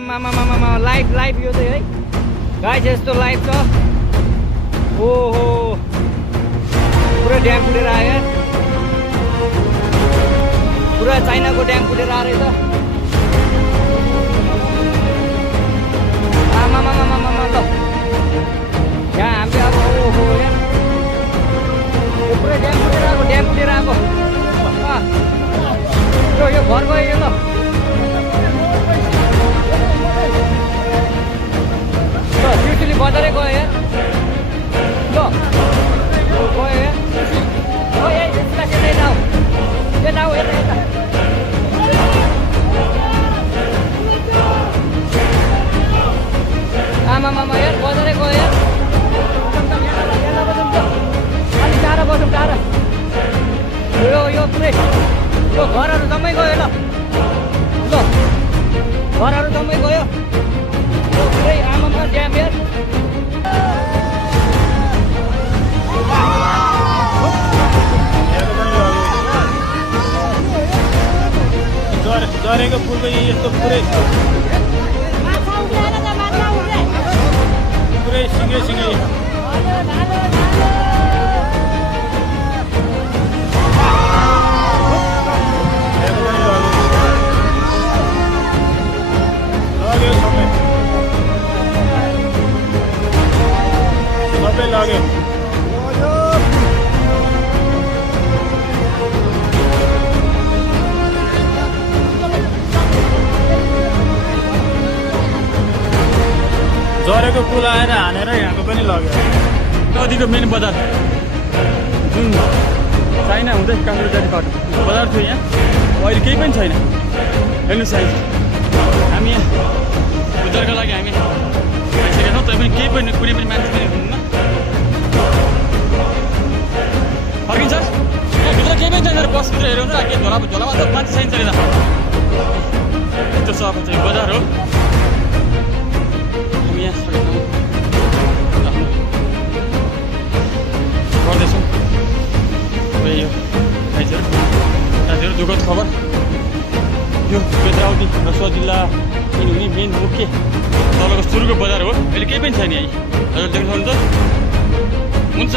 मामा लाइभ यो चाहिँ है गाइस यस्तो लाइभ छ। ओहो पुरा ड्याम फुटेर आयो पुरा चाइनाको ड्याम फुटेर आएर छ। आमा ल यहाँ हामीले अब ओहो यो पुरै ड्याम फुटेर आएको यो घर गयो यो ल ट्युसुली बजारै गयो यार ल गयो यार यता आमा यार बजारै गयो यार अलिक टाढा बसौँ टाढा यो पुरै यो घरहरू जम्मै गयो ल घरहरू जम्मै गयो पुरै आमामा ड्याम यार झरेको पुलको यस्तो पुरै सिँगै सबै लाग्यो। झरेको पुल आएर हानेर यहाँको पनि लग्यो। नदीको मेन बजार जुन चाइना हुँदै काङ्ग्रो जाने बाटो बजार थियो यहाँ अहिले केही पनि छैन। हेर्नुहोस् साइज हामी यहाँ उद्धारका लागि हामी आइसकेका छौँ। तैपनि केही पनि कुनै पनि मान्छे पनि हुनुहुन्न। फर्किन्छ यहाँभित्र केही पनि छैन। बसभित्र हेऱ्यो भने के झोलामा त मान्छे छैन छैन यस्तो छ अब चाहिँ बजार हो। हामी यहाँ गर्दैछौँ यो दाजुहरू दुःखद खबर यो बेत्रावती रसुवा जिल्ला हुने मेन मुख्य तलको सुरुको बजार हो। अहिले केही पनि छैन यहीँ हजुर देख्नुहुन्छ हुन्छ।